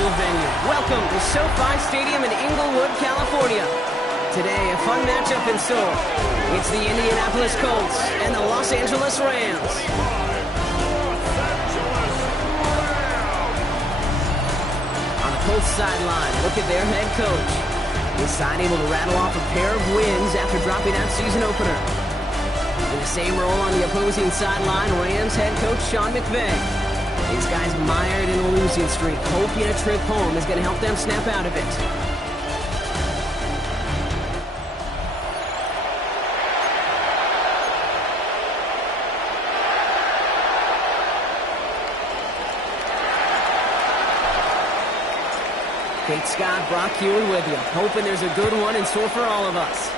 little venue. Welcome to SoFi Stadium in Inglewood, California. Today, a fun matchup in store. It's the Indianapolis Colts and the Los Angeles Rams. On the Colts sideline, look at their head coach. His side able to rattle off a pair of wins after dropping that season opener. In the same role on the opposing sideline, Rams head coach Sean McVay. These guys mired in a losing streak, hoping a trip home is going to help them snap out of it. Kate Scott, Brock Huard with you, hoping there's a good one in store for all of us.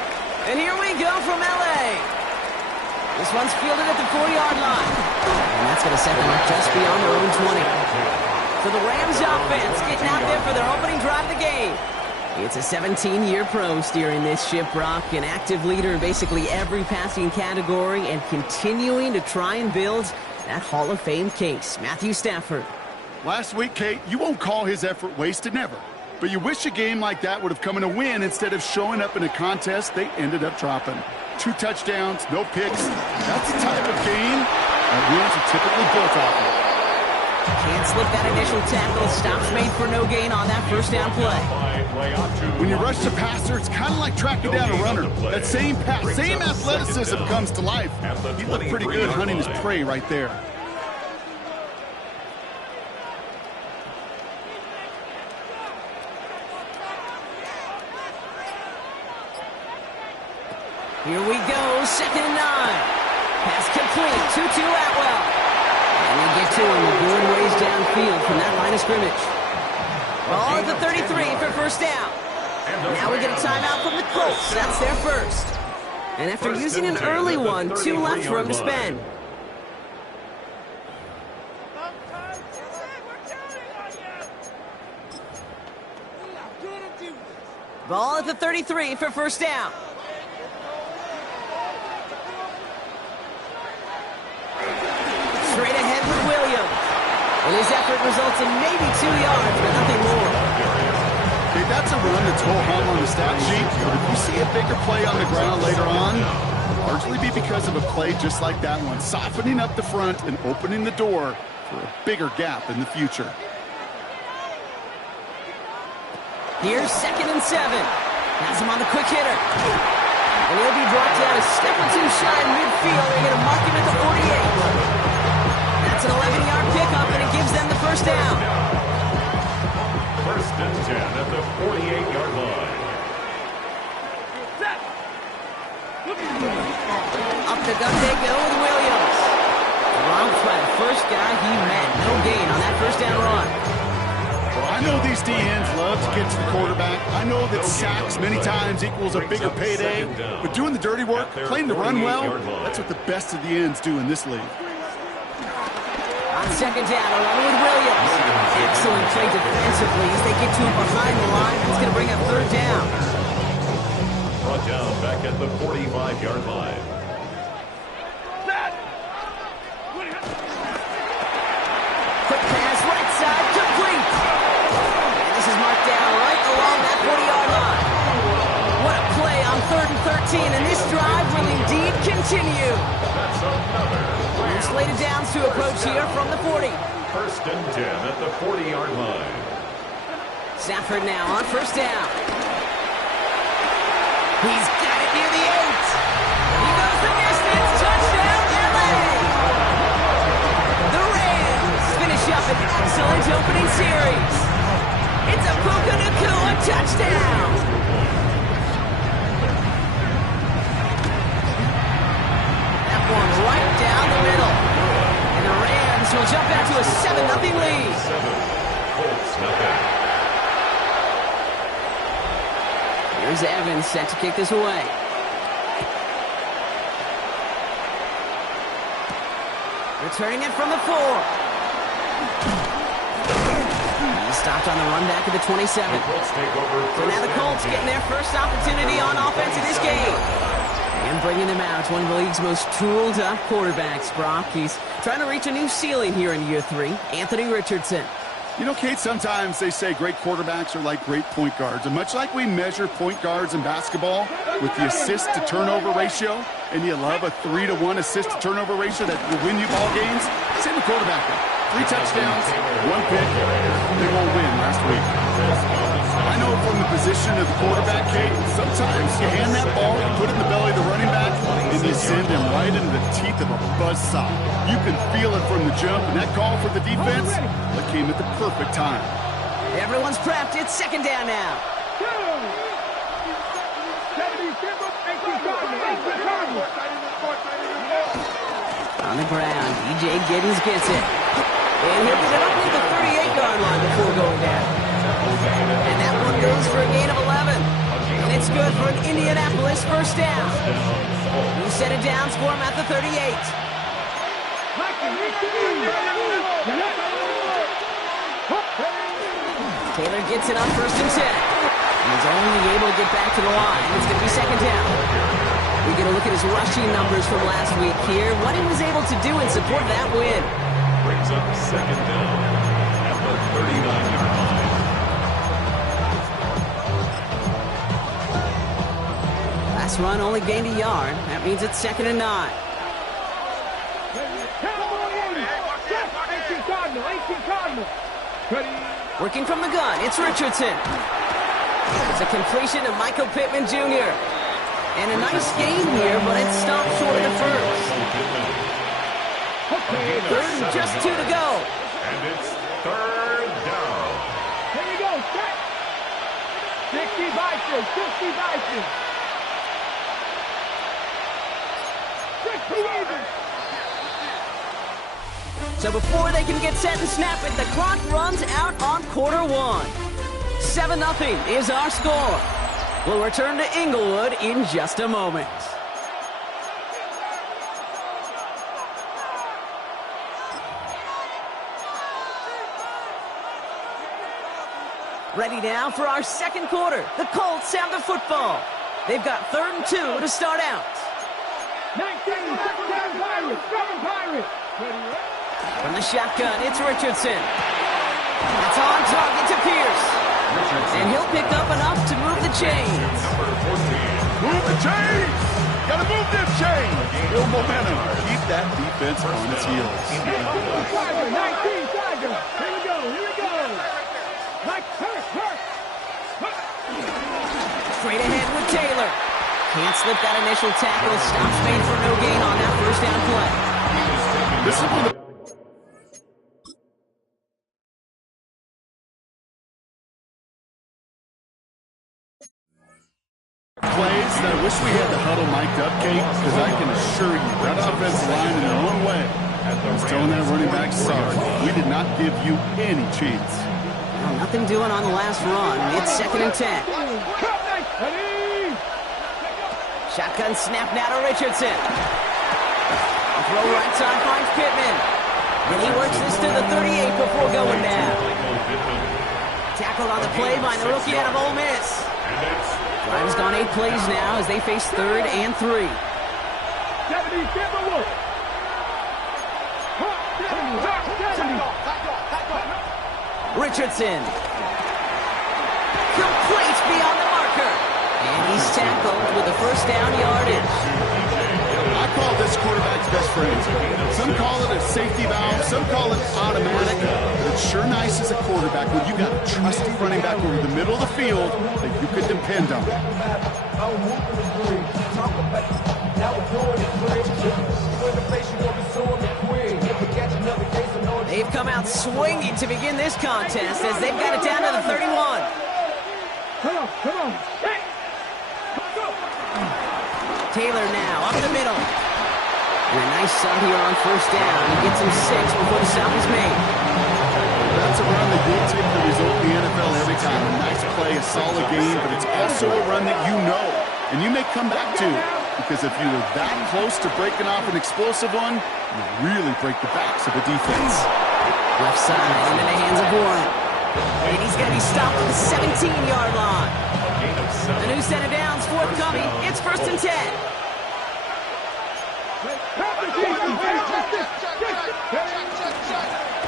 And here we go from L.A. This one's fielded at the 40-yard line. And that's going to set them up just beyond their own 20. For the Rams offense, getting out there for their opening drive of the game. It's a 17-year pro steering this ship, Brock, an active leader in basically every passing category and continuing to try and build that Hall of Fame case. Matthew Stafford. Last week, Kate, you won't call his effort wasted, never. But you wish a game like that would have come in a win instead of showing up in a contest they ended up dropping. 2 touchdowns, no picks. That's the type of game that wins are typically built off of. Can't slip that initial tackle. Stops made for no gain on that first down play. When you rush the passer, it's kind of like tracking down a runner. That same pass, same athleticism comes to life. He looked pretty good hunting his prey right there. Here we go, 2nd and 9. Pass complete, Tutu Atwell. And they get to him, going ways downfield from that line of scrimmage. Ball at the 33 for first down. Now we get a timeout from the Colts. That's their first. And after using an early one, 2 left for him to spend. Ball at the 33 for first down. Straight ahead with Williams. And his effort results in maybe 2 yards, but nothing more. Okay, that's a run that's ho-hum on the stat sheet. But if you see a bigger play on the ground later on, it'll largely be because of a play just like that one, softening up the front and opening the door for a bigger gap in the future. Here's 2nd and 7. Has him on the quick hitter. And he'll be brought down a step or 2 shy in midfield. They're going to mark him at the 48. That's an 11-yard pickup, and it gives them the first down. 1st and 10 at the 48-yard line. Up the gut they go with Williams. Robbed by the first guy he met. No gain on that first down run. I know these DNs love to get to the quarterback. I know that sacks many times equals a bigger payday. But doing the dirty work, playing to run well, that's what the best of the ends do in this league. On 2nd down, along with Williams. Excellent play defensively as they get to him behind the line. That's going to bring up 3rd down. Brought down back at the 45-yard line. Quick pass, right side, complete. And this is marked down right along that 40-yard line. What a play on 3rd and 13, and this drive will indeed continue. That's another. Slated downs to approach here from the 40. 1st and 10 at the 40-yard line. Stafford now on first down. He's got it near the 8. He goes the distance. Touchdown, LA! The Rams finish up an excellent opening series. It's a Puka Nacua touchdown. That one right down the middle. And the Rams will jump out to a 7-0 lead. 7, Colts nothing. Here's Evans set to kick this away. Returning it from the 4. He stopped on the run back at the 27. So now the Colts getting their first opportunity on offense in this game. And bringing them out, one of the league's most tooled-up quarterbacks, Brock. He's trying to reach a new ceiling here in year 3. Anthony Richardson. You know, Kate, sometimes they say great quarterbacks are like great point guards. And much like we measure point guards in basketball with the assist-to-turnover ratio, and you love a 3-to-1 assist-to-turnover ratio that will win you ball games, same with quarterbacking. 3 touchdowns, 1 pick, they won't win last week. I know from the position of the quarterback, Kate, sometimes you hand that ball, you put it in the belly of the running back, and you send him right into the teeth of a buzzsaw. You can feel it from the jump, and that call for the defense, that came at the perfect time. Everyone's prepped. It's second down now. On the ground, E.J. Giddens gets it. And he'll get it up to the 38-yard line before going down. And that one goes for a gain of 11. And it's good for an Indianapolis first down. Who set it down for him at the 38. Taylor gets it on first and 10. He's only able to get back to the line. It's going to be second down. We're going to look at his rushing numbers from last week here. What he was able to do in support of that win. Brings up second down at the 39-yard line. Last run only gained a yard. That means it's second and 9. Working from the gun, it's Richardson. It's a completion to Michael Pittman Jr. And a nice gain here, but it stopped short of the first. Third and just 2 to go. And it's third down. Here we go, set. 60 Vikings, 60 Vikings. 60 Ravens. So before they can get set and snap it, the clock runs out on quarter 1. 7-0 is our score. We'll return to Inglewood in just a moment. Ready now for our second quarter. The Colts have the football. They've got 3rd and 2 to start out. 19, 7 Pirates, 7 Pirates. From the shotgun, it's Richardson. That's on target to Pierce. And he'll pick up enough to move the chains. Move the chains! Gotta move them chains! Build momentum. Keep that defense on its heels. Tiger, 19, Tiger. Here we go, here we go. Like, hurt. Straight ahead with Taylor. Can't slip that initial tackle. Stops made for no gain on that first down play. This is one of the plays that I wish we had the huddle mic'd up, Kate, because I can assure you that offensive line in their own way was telling that running back, sorry, we did not give you any chance. Well, nothing doing on the last run. It's 2nd and 10. Shotgun snap now to Richardson. Throw right side finds Pittman. And he works this to the 38 before going down. Tackled on the play by the rookie out of Ole Miss. Drive has gone 8 plays now as they face 3rd and 3. 70, Richardson. Complete beyond the marker. And he's tackled with a first down yardage. I call this quarterback's best friend. Some call it a safety valve, some call it automatic. But it's sure nice as a quarterback when you got a trusty running back over the middle of the field that you could depend on. They've come out swinging to begin this contest as they've got it down to the 31. Come on. Hey. Taylor now up the middle. And a nice start here on first down. He gets him 6 before the stop is made. That's a run that will tip the result in the NFL every time. A nice play, a solid game, but it's also a run that you know and you may come back to. Because if you were that close to breaking off an explosive one, you really break the backs of the defense. Left side into the hands of Warren. And he's going to be stopped at the 17-yard line. The new set of downs forthcoming. It's 1st and 10.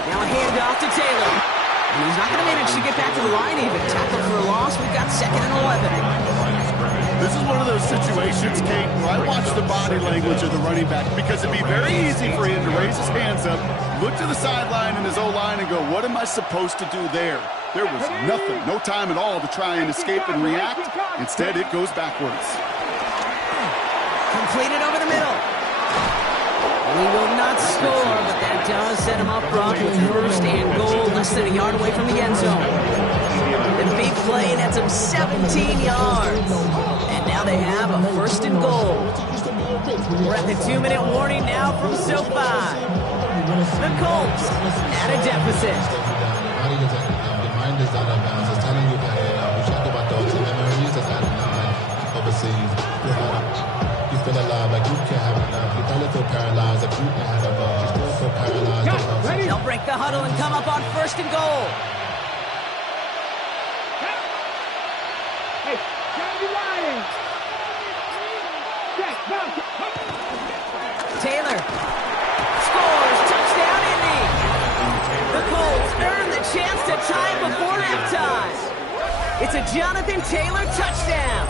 Now a handoff to Taylor. And he's not going to manage to get back to the line even. Tackle for a loss. We've got 2nd and 11. This is one of those situations, Kate, where I watch the body language of the running back because it'd be very easy for him to raise his hands up, look to the sideline and his O-line and go, what am I supposed to do there? There was nothing, no time at all to try and escape and react. Instead, it goes backwards. Completed over the middle. He will not score, but that does set him up, Brock, with 1st and goal, less than a yard away from the end zone. The big play nets him 17 yards. And now they have a 1st and goal. We're at the 2-minute warning now from SoFi. The Colts at a deficit. The mind is out of bounds. It's telling you that we talk about those memories that's out of now overseas. You feel alive like you can't have enough. You probably feel paralyzed like you can't have enough. You still feel paralyzed. They'll break the huddle and come up on 1st and goal. Hey, try to line. Taylor scores. Touchdown, Indy. The Colts earn the chance to tie it before halftime. It's a Jonathan Taylor touchdown.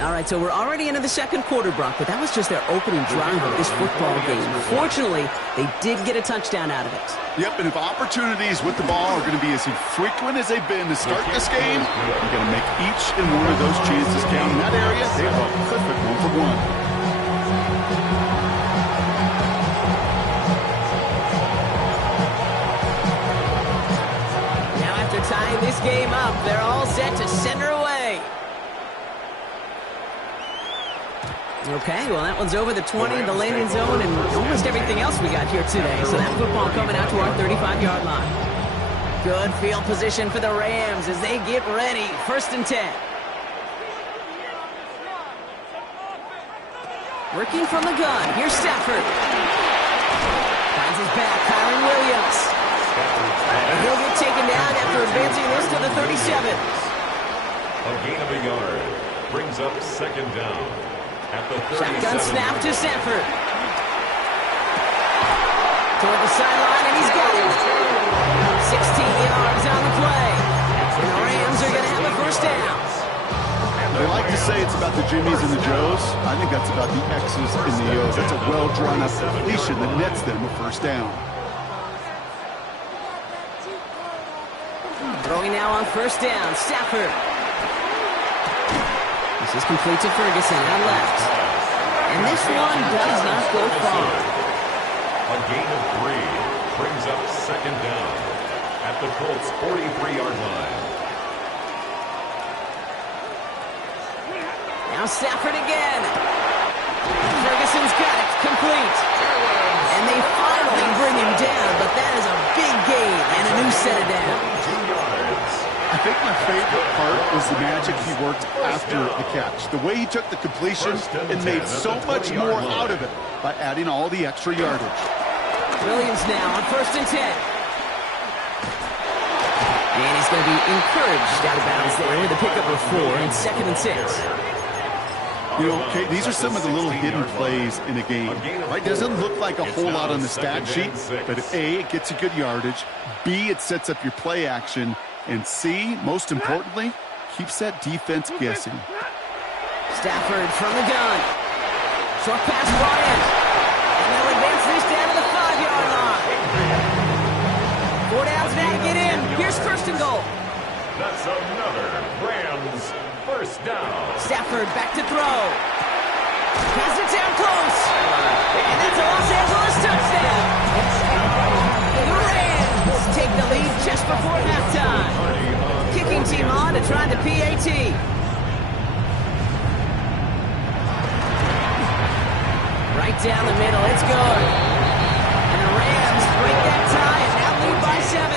All right, so we're already into the 2nd quarter, Brock, but that was just their opening drive of this football game. Fortunately, they did get a touchdown out of it. Yep, and if opportunities with the ball are going to be as frequent as they've been to start this game, you're going to make each and one of those chances count. In that area, they have a perfect 1-for-1. Tying this game up, they're all set to send her away. Okay, well, that one's over the 20, the landing zone, and almost everything else we got here today. So that football coming out to our 35-yard line. Good field position for the Rams as they get ready. 1st and 10. Working from the gun. Here's Stafford. Finds his back, Kyron Williams. And he'll get taken down after advancing this to the 37. A gain of a yard brings up 2nd down at the 37. Shotgun snap to Stafford. Toward the sideline, and he's got it. 16 yards on the play. And the Rams are going to have a 1st down. They like to say it's about the Jimmies and the Joes. I think that's about the X's and the O's. That's a well-drawn-up completion that nets them a 1st down. Throwing now on 1st down, Stafford. This is complete to Ferguson on left. And this one does not go far. A gain of 3 brings up 2nd down at the Colts' 43-yard line. Now Stafford again. Ferguson's got it, complete. And they finally bring him down, but that is a big gain and a new set of downs. I think my favorite part was the magic he worked after the catch. The way he took the completion and made so much more out of it by adding all the extra yardage. Williams now on 1st and 10. And he's going to be encouraged out of bounds there with a pickup of 4 and 2nd and 6. You know, Kate, these are some of the little hidden plays in a game. Right? Doesn't look like a whole lot on the stat sheet, but A, it gets you good yardage. B, it sets up your play action. And C, most importantly, keeps that defense guessing. Stafford from the gun. Short pass brought in. And they'll advance this down to the 5-yard line. 4 downs now to get in. Here's 1st and goal. That's another Rams 1st down. Stafford back to throw. Pass it down close. And that's a Los Angeles touchdown. The Rams take the lead just before halftime. Kicking team on to try the PAT. Right down the middle, it's good. And the Rams break that tie and now lead by 7.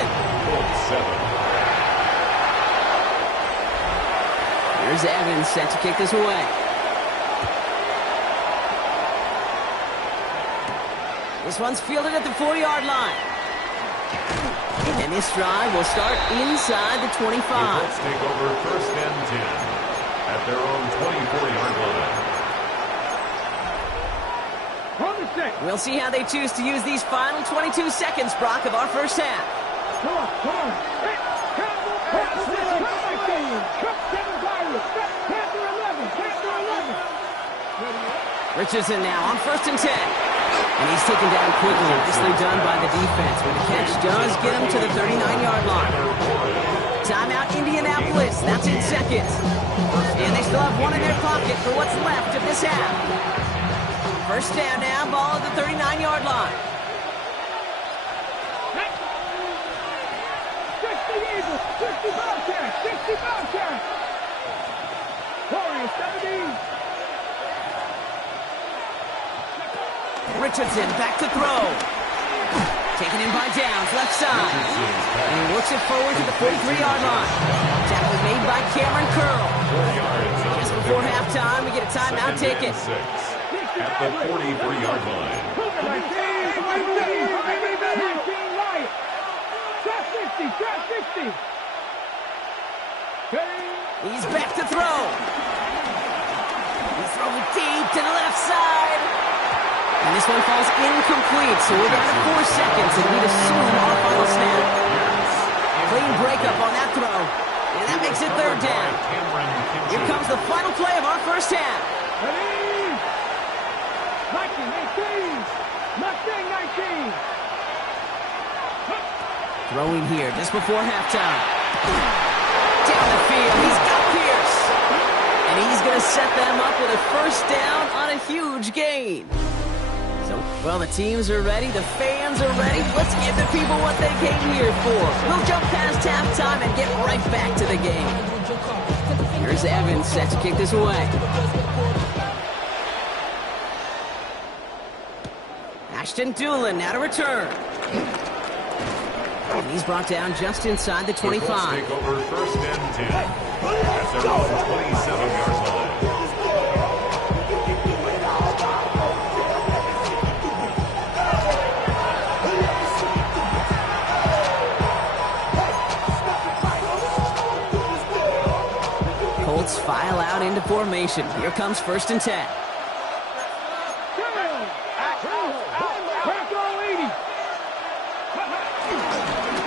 Here's Evans set to kick this away. This one's fielded at the 4-yard line. And this drive will start inside the 25. Let's take over 1st and 10 at their own 24-yard line. On the We'll see how they choose to use these final 22 seconds, Brock, of our first half. Come on, come on. Hey, Richardson now on 1st and 10. And he's taken down quickly. Nicely done by the defense, where the catch does get him to the 39-yard line. Timeout, Indianapolis. That's in seconds. And they still have one in their pocket for what's left of this half. First down now, ball at the 39-yard line. 60 Eagles, 60 Bobcats, 60 Bobcats. Warriors, 70. Richardson back to throw. Taken in by Downs, left side. And he works it forward to the 43-yard line. Tackle made by Cameron Curl. Just before halftime, we get a timeout ticket. At the 43-yard line. He's back to throw. He's throwing deep to the left side. And this one falls incomplete, so we're down to 4 seconds, and we'd assume our final snap. Clean breakup on that throw, and that makes it 3rd down. Here comes the final play of our first half. Ready? 19. Throwing here just before halftime. Down the field, he's got Pierce. And he's going to set them up with a first down on a huge gain. So, well, the teams are ready, the fans are ready. Let's give the people what they came here for. We'll jump past halftime and get right back to the game. Here's Evans set to kick this away. Ashton Doolin now to return. And he's brought down just inside the 25. Take over 1st and 10. At their own 27-yard line. Colts file out into formation. Here comes 1st and 10.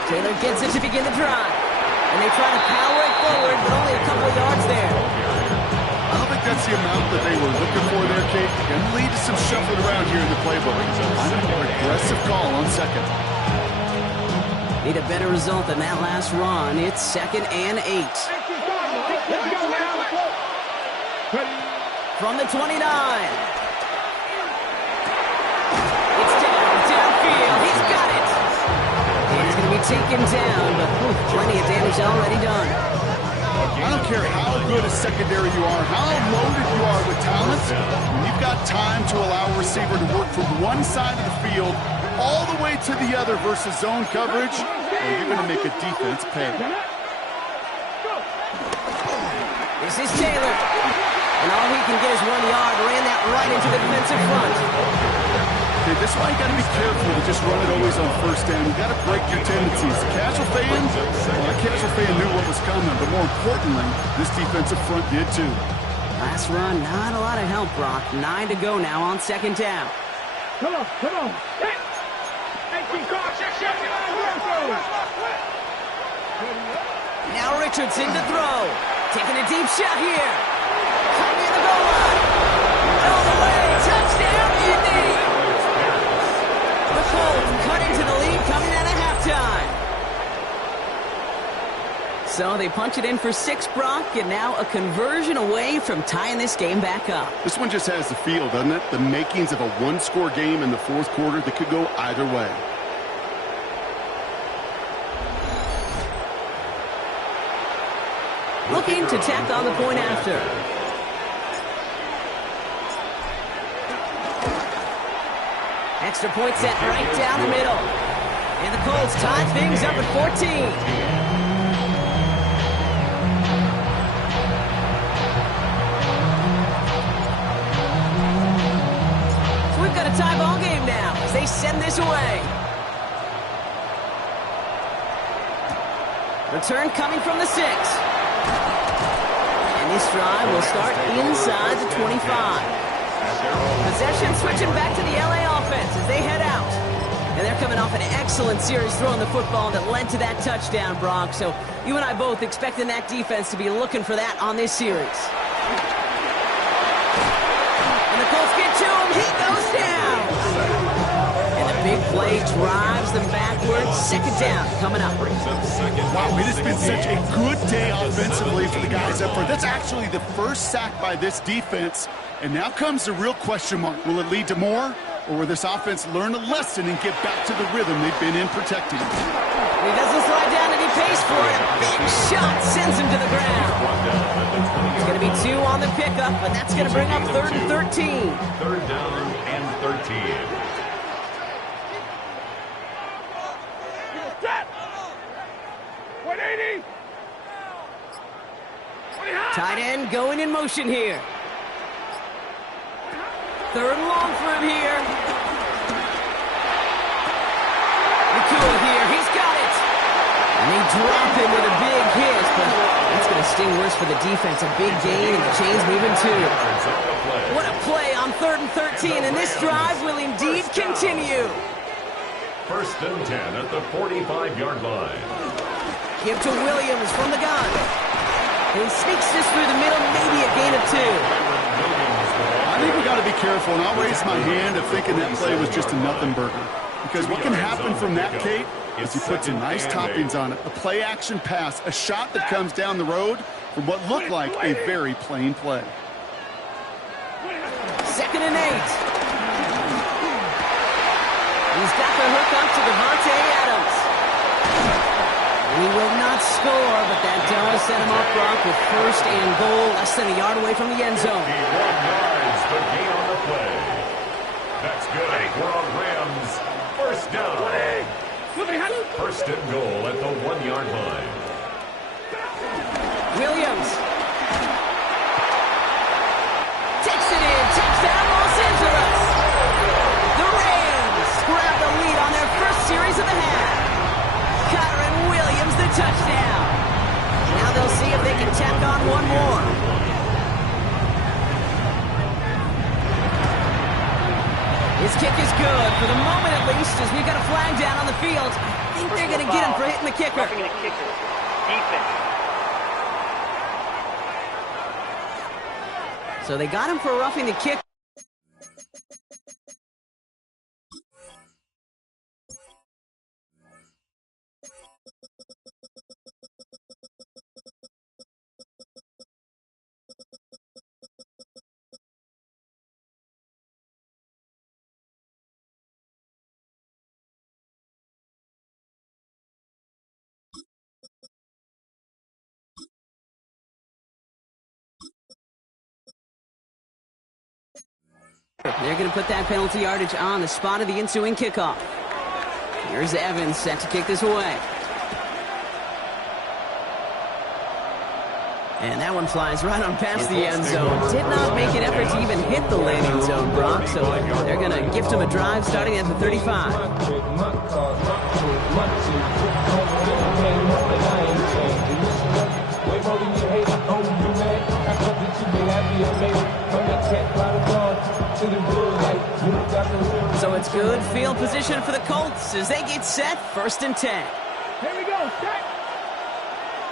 Taylor gets it to begin the drive. And they try to power it forward, but only a couple of yards there. I don't think that's the amount that they were looking for there, Kate. Going to lead to some shuffling around here in the playbook. I'm an aggressive call on 2nd. Need a better result than that last run. It's 2nd and 8. From the 29. It's downfield. He's got it. He's going to be taken down, but plenty of damage already done. I don't care how good a secondary you are, how loaded you are with talent, when you've got time to allow a receiver to work from one side of the field all the way to the other versus zone coverage, well, you're going to make a defense pay. This is Taylor. And all he can get is 1 yard. Ran that right into the defensive front. Okay, this is why you got to be careful to just run it always on 1st down. You got to break your tendencies. Casual fans, well, a casual fan knew what was coming, but more importantly, this defensive front did too. Last run, not a lot of help, Brock. 9 to go now on 2nd down. Come on. Hey! Now Richardson to throw. Taking a deep shot here. Coming in the goal line. All the way. Touchdown, Indy. The Colts cut into the lead coming out of halftime. So they punch it in for 6, Brock, and now a conversion away from tying this game back up. This one just has the feel, doesn't it? The makings of a one-score game in the 4th quarter that could go either way. Looking to tack on the point after. Extra point set right down the middle. And the Colts tie things up at 14. So we've got a tie ball game now as they send this away. Return coming from the 6. And this drive will start inside the 25. Possession switching back to the LA offense as they head out. And they're coming off an excellent series throwing the football that led to that touchdown, Brock. So you and I both expecting that defense to be looking for that on this series. And the Colts get to him. He goes down. And the big play drives them backwards. Second down coming up. Wow, it has been such a good day offensively for the guys up front. That's actually the first sack by this defense. And now comes the real question mark. Will it lead to more? Or will this offense learn a lesson and get back to the rhythm they've been in protecting? He doesn't slide down and he pays for it. A big shot sends him to the ground. It's going to be 2 on the pickup, but that's going to bring up 3rd and 13. 3rd down and 13. Tight end going in motion here. 3rd and long for him here. Nakua here, he's got it. And they drop him with a big hit, but that's going to sting worse for the defense. A big gain, and the chain's moving too. What a play on 3rd and 13, and this drive will indeed continue. 1st and 10 at the 45-yard line. Give to Williams from the gun. He sneaks this through the middle, maybe a gain of 2. I think we got to be careful, and I'll raise my hand of thinking that play was just a nothing burger. Because what can happen from that, Kate, is he puts some nice toppings on it. A play-action pass, a shot that comes down the road from what looked like a very plain play. 2nd and 8. He's got the hook up to Devontae Adams. And he will not score, but that does set him up, Brock, with 1st and goal, less than a yard away from the end zone. 51 yards, the gain on the play. That's good. We're on Rams. 1st down. 1st and goal at the 1-yard line. Williams. Takes it in. Touchdown, Los Angeles. The Rams grab the lead on their first series of the half. Kyren Williams, the touchdown. Now they'll see if they can tack on one more. His kick is good, for the moment at least, as we've got a flag down on the field. I think they're going to get him for hitting the kicker. So they got him for roughing the kick. They're going to put that penalty yardage on the spot of the ensuing kickoff. Here's Evans set to kick this away. And that one flies right on past the end zone. Did not make an effort to even hit the landing zone, Brock, so they're going to gift him a drive starting at the 35. So it's good field position for the Colts as they get set, 1st and 10. Here we go, set.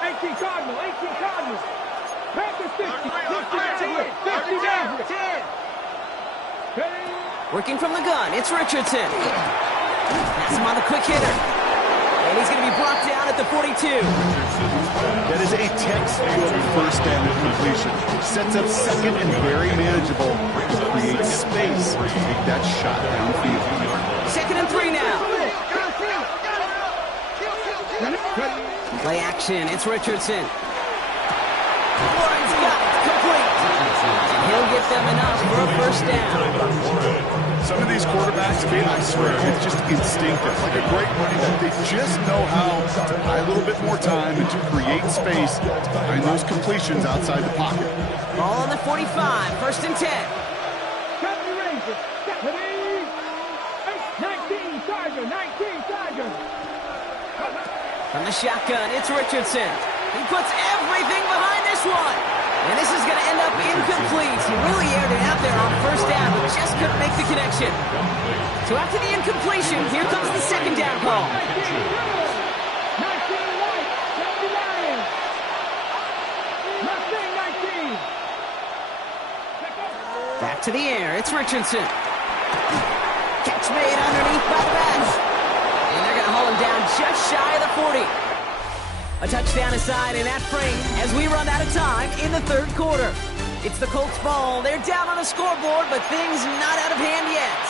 18 Cardinal, 18 Cardinal. Panthers 50, 50 Maverick. Working from the gun, it's Richardson. Pass him on the quick hitter. And he's going to be brought down at the 42. That is a textbook 1st down completion. Sets up 2nd and very manageable to create space to take that shot downfield. 2nd and 3 now. Play action, it's Richardson. Warren's got it, complete. And he'll get them enough for a 1st down. Some of these quarterbacks, Kate, I swear, it's just instinctive. Like a great running back, they just know how to buy a little bit more time and to create space behind those completions outside the pocket. Ball on the 45, 1st and 10. Company Rangers, 19 Tiger, 19 Tiger. From the shotgun, it's Richardson. He puts everything behind this one. And this is going to end up incomplete. He really aired it out there on first down, but just couldn't make the connection. So after the incompletion, here comes the second down call. Back to the air. It's Richardson. Catch made underneath by the back. And they're going to haul him down just shy of the 40. A touchdown aside in that frame as we run out of time in the third quarter. It's the Colts ball. They're down on the scoreboard, but things not out of hand yet.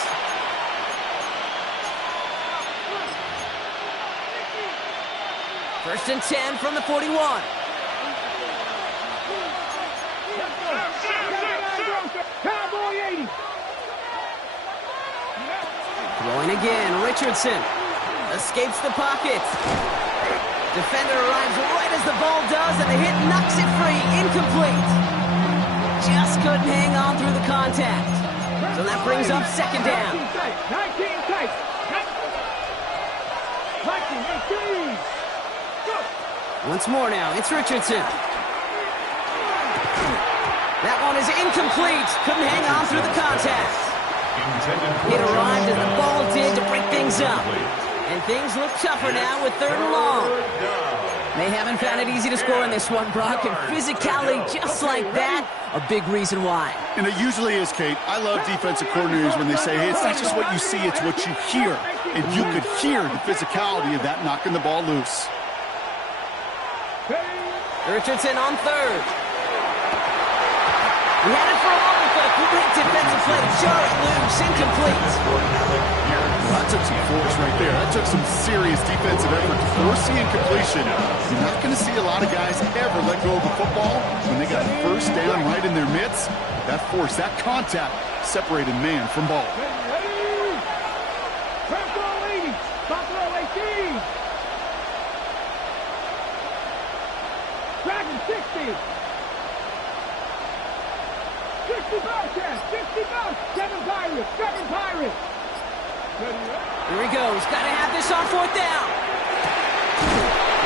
First and 10 from the 41. Cowboy 80. Throwing again, Richardson escapes the pocket. Defender arrives right as the ball does, and the hit knocks it free. Incomplete. Just couldn't hang on through the contact. So that brings up second down. 19 tight. 19, 18. Once more now, it's Richardson. That one is incomplete. Couldn't hang on through the contact. It arrived as the ball did to break things up. And things look tougher now with third and long. They haven't found it easy to score in this one, Brock. And physicality just like that, a big reason why. And it usually is, Kate. I love defensive coordinators when they say, hey, it's not just what you see, it's what you hear. And you could hear the physicality of that knocking the ball loose. Richardson on third. He had it for a moment, but a great defensive play to jar it loose. Incomplete. Well, that took some force right there. That took some serious defensive effort to force the incompletion. You're not going to see a lot of guys ever let go of the football when they got a first down right in their midst. That force, that contact, separated man from ball. Buffalo 80. Buffalo 18. Dragon 60. 60 Bearcats. 60 Bearcats. 7 Pirates. 7 Pirates. Here he goes. Got to have this on fourth down.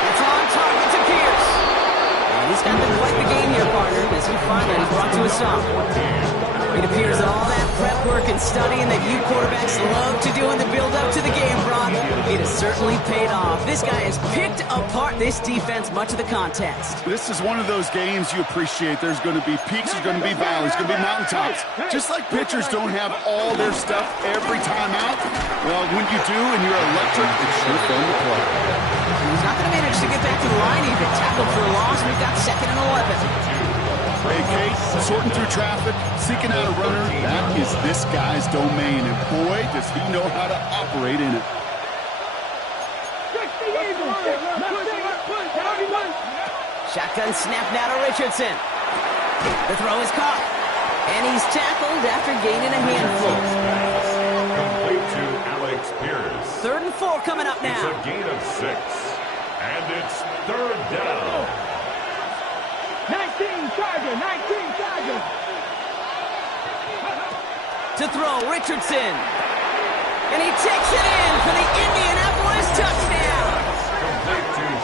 It's on target to Pierce. And he's got to quite the game here, partner, as he finally is brought to a stop. It appears that all that prep work and studying that you quarterbacks love to do in the build-up to the game, Brock, it has certainly paid off. This guy has picked apart this defense much of the contest. This is one of those games you appreciate. There's going to be peaks, there's going to be valleys, there's going to be mountaintops. Just like pitchers don't have all their stuff every time out, well, when you do and you're electric, it's sure fun to play. He's not going to manage to get back to the line even. Tackled for a loss. We've got second and 11. Hey, Kate, sorting through traffic, seeking out a runner, that is this guy's domain. And boy, does he know how to operate in it. Shotgun snap now to Richardson. The throw is caught. And he's tackled after gaining a handful. Complete to Alex Pierce. Third and 4 coming up now. It's a gain of 6. And it's third down. 19 Charger. 19 Charger. To throw, Richardson. And he takes it in for the Indianapolis touchdown.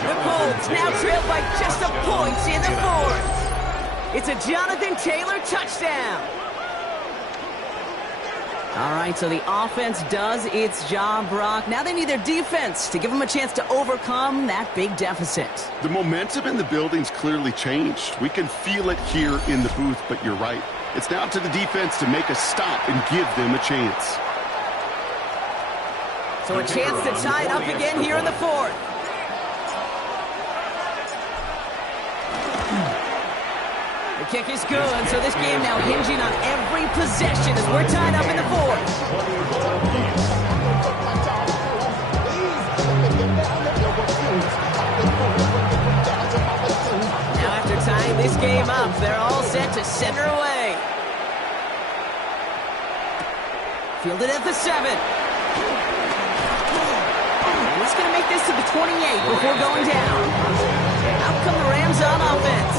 The Colts now trail by just a point in the fourth. It's a Jonathan Taylor touchdown. All right, so the offense does its job, Brock. Now they need their defense to give them a chance to overcome that big deficit. The momentum in the building's clearly changed. We can feel it here in the booth, but you're right. It's now to the defense to make a stop and give them a chance. So a chance to tie it up again here in the fourth. The kick is good, so this game now hinging on every possession as we're tied up in the fourth. Now after tying this game up, they're all set to center away. Fielded at the 7. And he's going to make this to the 28 before going down. Out come the Rams on offense.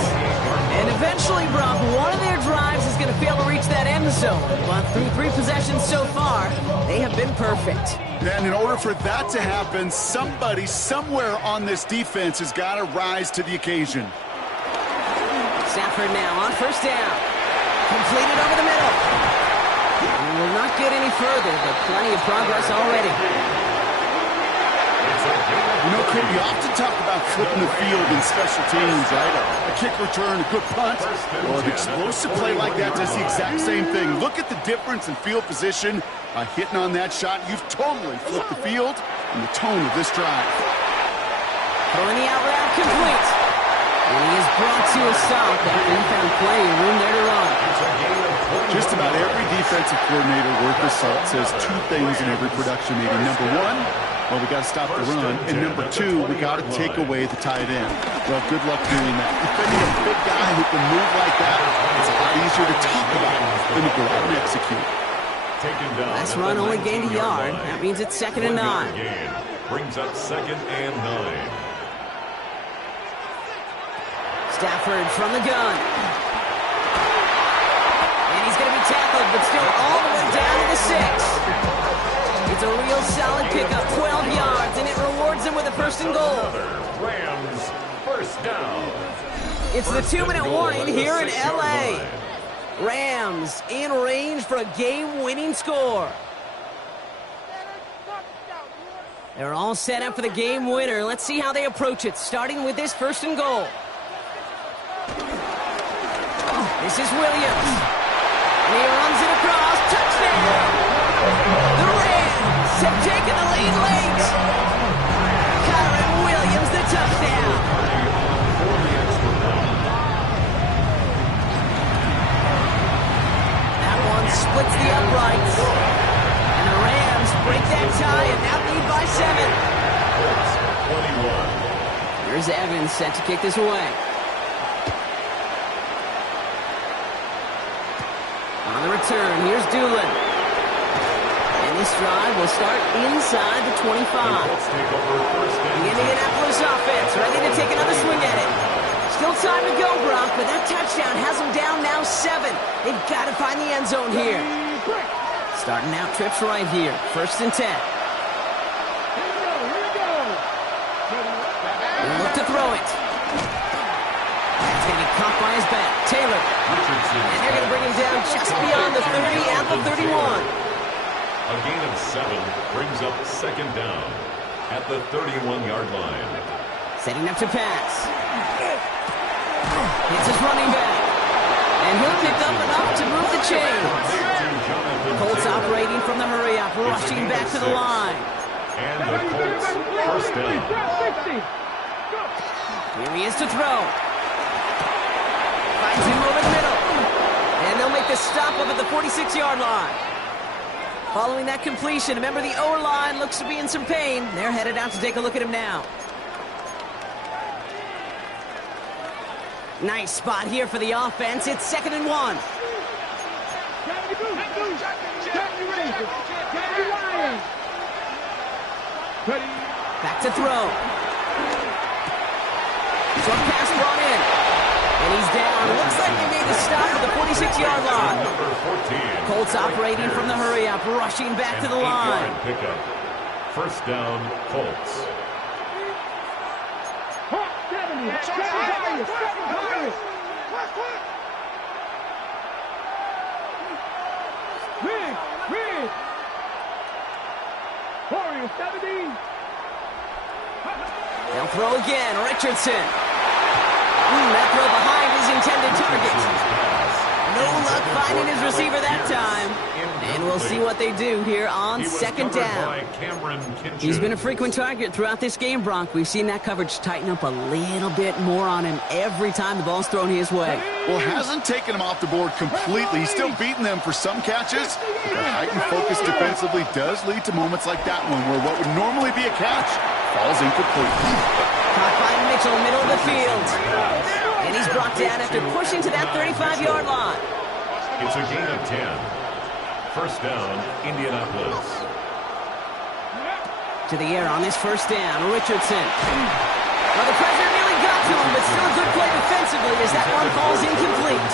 And eventually, Brock, one of their drives is going to fail to reach that end zone. But through 3 possessions so far, they have been perfect. And in order for that to happen, somebody somewhere on this defense has got to rise to the occasion. Stafford now on first down. Completed over the middle. We will not get any further, but plenty of progress already. You know, Kate, we often talk about flipping the field in special teams, right? A kick return, a good punt. Well, an explosive play like that does the exact same thing. Look at the difference in field position. By hitting on that shot, you've totally flipped the field and the tone of this drive. Throwing the out route complete. And he is brought to a stop after he found plenty of room there to run. Just about every defensive coordinator worth his salt says two things in every production meeting. Number one, well, we got to stop the run. And number two, we got to take away the tight end. Well, good luck doing that. Defending a big guy who can move like that, it's a lot easier to talk about than to go out and execute. Last run only gained a yard. That means it's 2nd and 9. Brings up 2nd and 9. Stafford from the gun. And he's going to be tackled, but still all the way down to the 6. It's a real solid pickup, 12 yards, and it rewards him with a 1st and goal. Rams, first down. It's the 2-minute warning here in L.A. Rams in range for a game-winning score. They're all set up for the game winner. Let's see how they approach it, starting with this 1st and goal. This is Williams. And he runs it across. Touchdown! The Rams have taken the lead late. Kyren Williams, the touchdown. That one splits the uprights. And the Rams break that tie and now lead by 7. Here's Evans set to kick this away. On the return, here's Doolin. And this drive will start inside the 25. The Indianapolis offense ready to take another swing at it. Still time to go, Brock, but that touchdown has them down now 7. They've got to find the end zone here. Starting out trips right here. 1st and 10. Look to throw it. It's going to be caught by his back. Taylor. And they're going to bring him down just beyond the 30 at the 31. A gain of 7 brings up 2nd down at the 31-yard line. Setting up to pass. It's his running back. And he'll pick up enough to move the chains. Colts operating from the hurry-up, rushing back to the line. And the Colts first down. Here he is to throw. Finds him over the middle. And they'll make the stop up at the 46-yard line. Following that completion, remember the O-line looks to be in some pain. They're headed out to take a look at him now. Nice spot here for the offense. It's 2nd and 1. Back to throw. Short pass brought in. And he's down. It looks like they made the stop at the 46-yard line. Colts operating from the hurry-up, rushing back to the line. Pickup. First down, Colts. They'll throw again. Richardson. That throw behind his intended target. No luck finding his receiver that time. And we'll see what they do here on 2nd down. He's been a frequent target throughout this game, Bronk. We've seen that coverage tighten up a little bit more on him every time the ball's thrown his way. Well, hasn't taken him off the board completely. He's still beating them for some catches. But the heightened focus defensively does lead to moments like that one where what would normally be a catch falls incomplete. Caught by Mitchell, middle of the field. And he's brought down after pushing to that 35-yard line. It's a gain of 10. First down, Indianapolis. To the air on this 1st down, Richardson. Well, the pressure nearly got to him, but still a good play defensively as that one falls incomplete.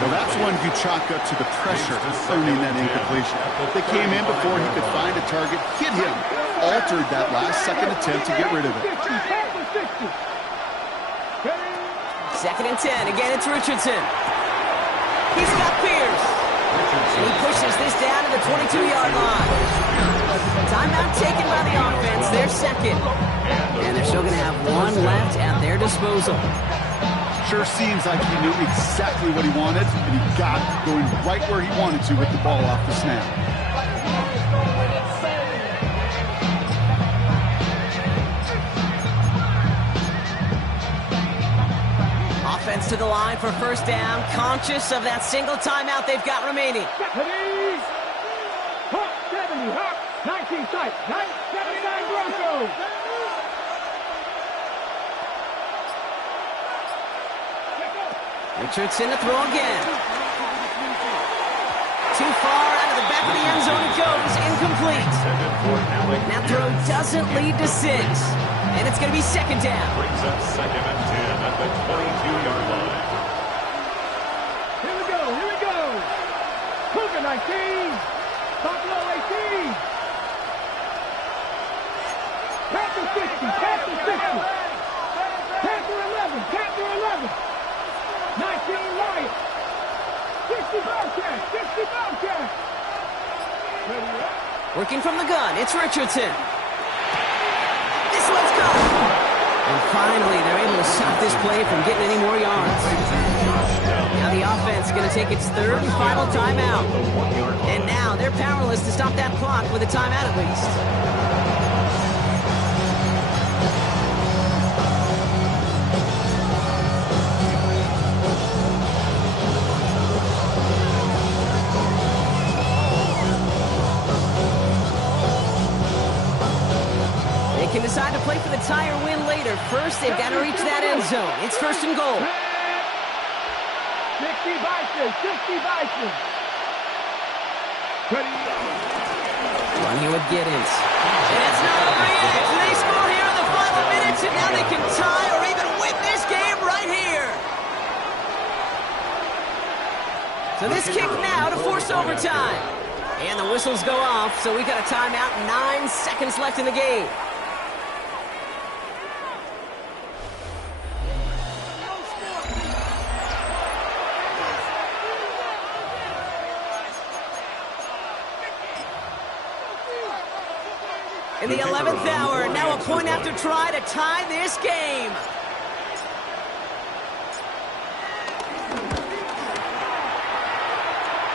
Well, that's one you chalk up to the pressure earning that incompletion. They came in before he could find a target, hit him, altered that last-second attempt to get rid of it. 2nd and 10. Again, it's Richardson. He's got Pierce. And he pushes this down to the 22-yard line. Timeout taken by the offense. They're second. And they're still going to have one left at their disposal. Sure seems like he knew exactly what he wanted, and he got going right where he wanted to with the ball off the snap. Offense to the line for first down, conscious of that single timeout they've got remaining. Japanese. Hawk 70, Hawk 19 tight, 979 Broncos. Richardson to throw again. Too far out of the back of the end zone it goes, incomplete. That throw doesn't lead to 6, and it's going to be 2nd down. Brings up 2nd and 10 at the 22-yard line. Here we go. Cougar 19, Buffalo 18. Panther 60, Panther 60. Panther 11, Panther 11. 19 Lions. 60 Bobcats, 60 Bobcats. Working from the gun, it's Richardson. This one's gone. And finally, they're able to stop this play from getting any more yards. Now the offense is going to take its 3rd and final timeout. And now they're powerless to stop that clock with a timeout at least. Can decide to play for the tie or win later. First, they've got to reach that end zone. It's 1st and goal. 60 Bison, 60 Bison. One here with Giddens. And it's not over yet. They score here in the final minutes, and now they can tie or even win this game right here. So this kick now to force overtime. And the whistles go off, so we got a timeout. 9 seconds left in the game. In the 11th hour, now a point after try to tie this game.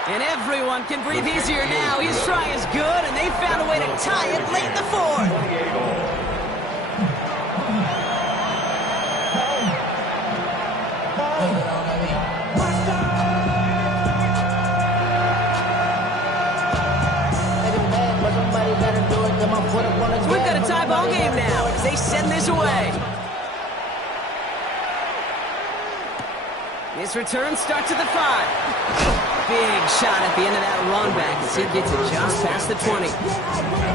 And everyone can breathe easier now. His try is good, and they found a way to tie it late in the 4th. So we've got a tie ball game now as they send this away. This return starts at the 5. Big shot at the end of that run back as he gets it just past the 20.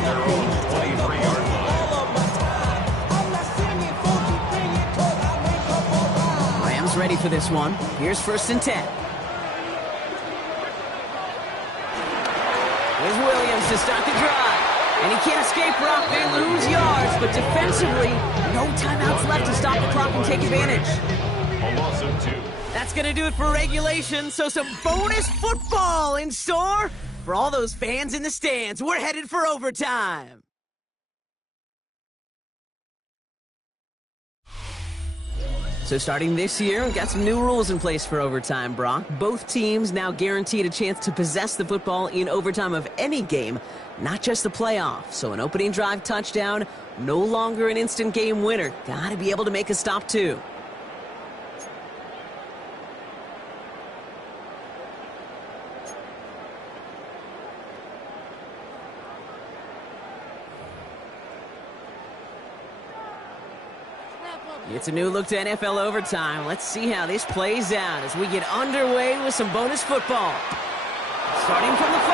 Their own 23-yard line. Rams ready for this one. Here's 1st and 10. Here's Williams to start the drive. And he can't escape, Brock. They lose yards, but defensively, no timeouts left to stop the clock and take advantage. A loss of 2. That's going to do it for regulation, so some bonus football in store for all those fans in the stands. We're headed for overtime. So starting this year, we've got some new rules in place for overtime, Brock. Both teams now guaranteed a chance to possess the football in overtime of any game, not just the playoff. So an opening drive touchdown, no longer an instant game winner. Got to be able to make a stop, too. It's a new look to NFL overtime. Let's see how this plays out as we get underway with some bonus football. Starting from the 5.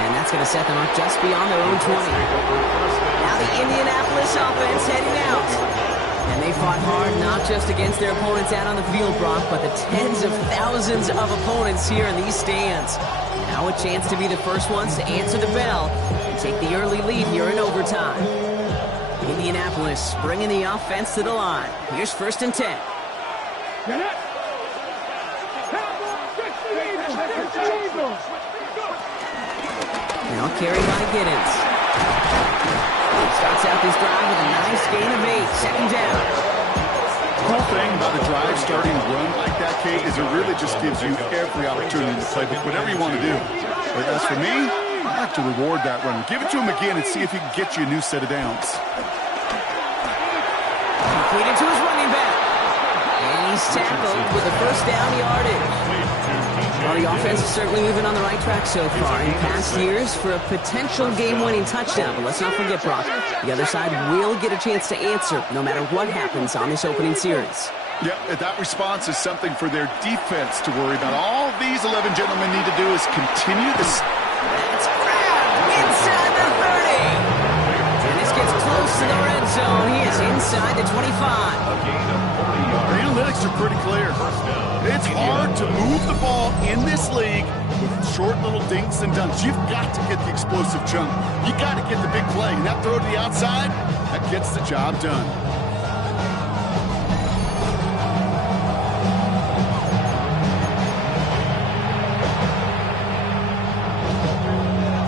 And that's going to set them up just beyond their own 20. Now the Indianapolis offense heading out. And they fought hard not just against their opponents out on the field, Brock, but the tens of thousands of opponents here in these stands. Now a chance to be the first ones to answer the bell and take the early lead here in overtime. Indianapolis bringing the offense to the line. Here's 1st and 10. Now carried by Giddens. Starts out this drive with a nice gain of 8. 2nd down. The whole thing about a drive starting to run like that, Kate, is it really just gives you every opportunity to play whatever you want to do. But as for me, I like to reward that runner. Give it to him again and see if he can get you a new set of downs. Completed to his running back. And he's tackled with a 1st down yardage. Well, the offense is certainly moving on the right track so far in past years for a potential game-winning touchdown. But let's not forget, Brock, the other side will get a chance to answer no matter what happens on this opening series. Yep, that response is something for their defense to worry about. All these 11 gentlemen need to do is continue this. That's grabbed inside the 30. And this gets close to the red zone. He is inside the 25. The analytics are pretty clear. It's hard to move the ball in this league with short little dinks and dunks. You've got to get the explosive chunk. You got to get the big play. And that throw to the outside, that gets the job done.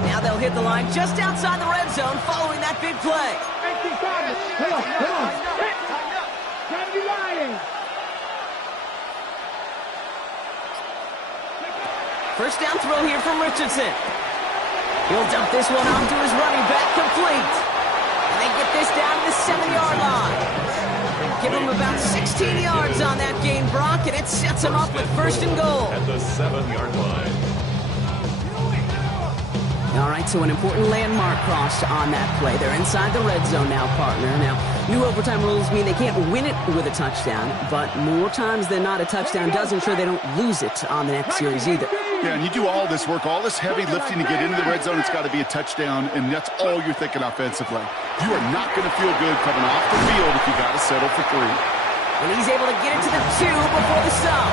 Now they'll hit the line just outside the red zone following that big play. Come on. Time to be lying. 1st down throw here from Richardson. He'll dump this one off to his running back, complete. And they get this down to the 7-yard line. Give him about 16 yards on that gain, Brock, and it sets him up with 1st and goal. At the 7-yard line. All right, so an important landmark crossed on that play. They're inside the red zone now, partner. Now, new overtime rules mean they can't win it with a touchdown, but more times than not, a touchdown does ensure they don't lose it on the next series either. Yeah, and you do all this work, all this heavy lifting to get into the red zone, it's got to be a touchdown, and that's all you're thinking offensively. You are not going to feel good coming off the field if you got to settle for 3. And he's able to get it to the 2 before the stop.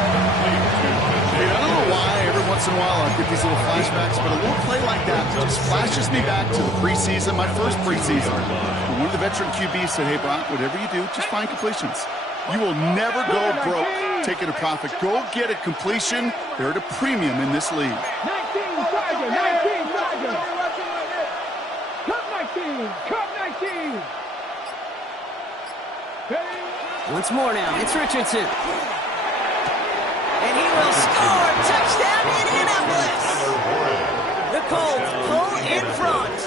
Hey, I don't know why every once in a while I get these little flashbacks, but a little play like that just flashes me back to the preseason, my first preseason. And one of the veteran QBs said, hey, Brock, whatever you do, just find completions. You will never go broke taking a profit. Go get a completion. They're at a premium in this league. 19 Tiger. Cup 19. Once more now, it's Richardson. And he will score. Touchdown, Indianapolis. The Colts pull in front.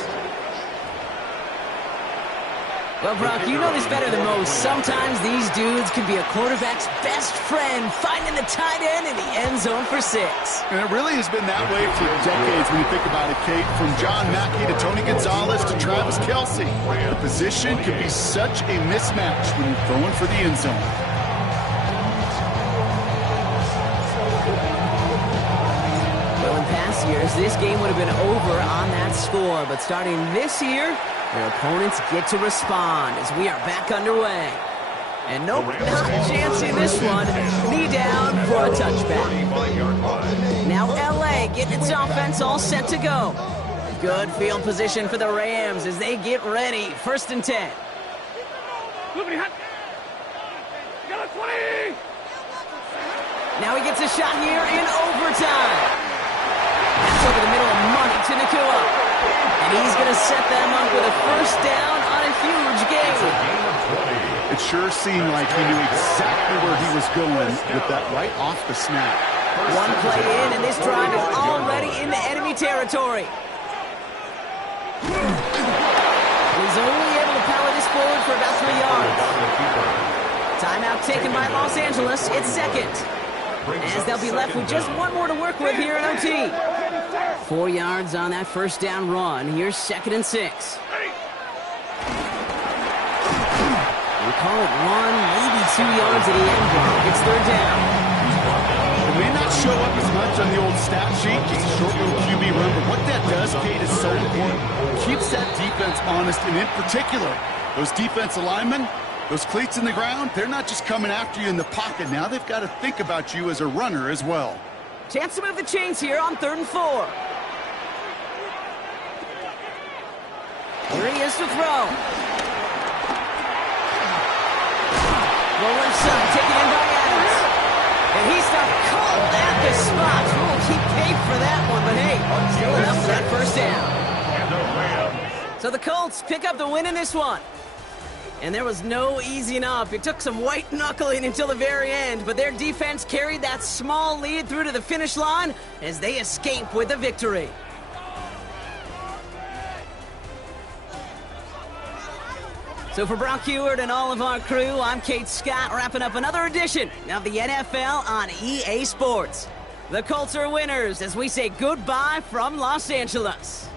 Well, Brock, you know this better than most. Sometimes these dudes can be a quarterback's best friend, finding the tight end in the end zone for 6. And it really has been that way for decades when you think about it, Kate. From John Mackey to Tony Gonzalez to Travis Kelce. The position can be such a mismatch when you're throwing for the end zone. Well, in past years, this game would have been over on that score. But starting this year, their opponents get to respond as we are back underway. And nope, not a chance in this one. Knee down for a touchback. Now LA getting its offense all set to go. Good field position for the Rams as they get ready. 1st and 10. Now he gets a shot here in overtime. That's over the middle of money to Nacua. And he's going to set them up with a 1st down on a huge gain. It sure seemed like he knew exactly where he was going with that right off the snap. One play in, and this drive is already into enemy territory. He's only able to power this forward for about 3 yards. Timeout taken by Los Angeles. It's 2nd. As they'll be left with just 1 more to work with here in OT. 4 yards on that 1st down run. Here's 2nd and 6. We call it 1, maybe 2 yards at the end block. It's 3rd down. It may not show up as much on the old stat sheet, just a short little QB run, but what that does, Kate, is so important. Keeps that defense honest, and in particular, those defensive linemen, those cleats in the ground, they're not just coming after you in the pocket. Now they've got to think about you as a runner as well. Chance to move the chains here on 3rd and 4. Here he is to throw. Roller sub taken in by Adams. And he stopped cold at the spot. Oh, he paid for that one, but hey, still enough for that first down. And the Rams. So the Colts pick up the win in this one. And there was no easing up. It took some white knuckling until the very end, but their defense carried that small lead through to the finish line as they escape with the victory. So for Brock Heward and all of our crew, I'm Kate Scott, wrapping up another edition of the NFL on EA Sports. The Colts are winners as we say goodbye from Los Angeles.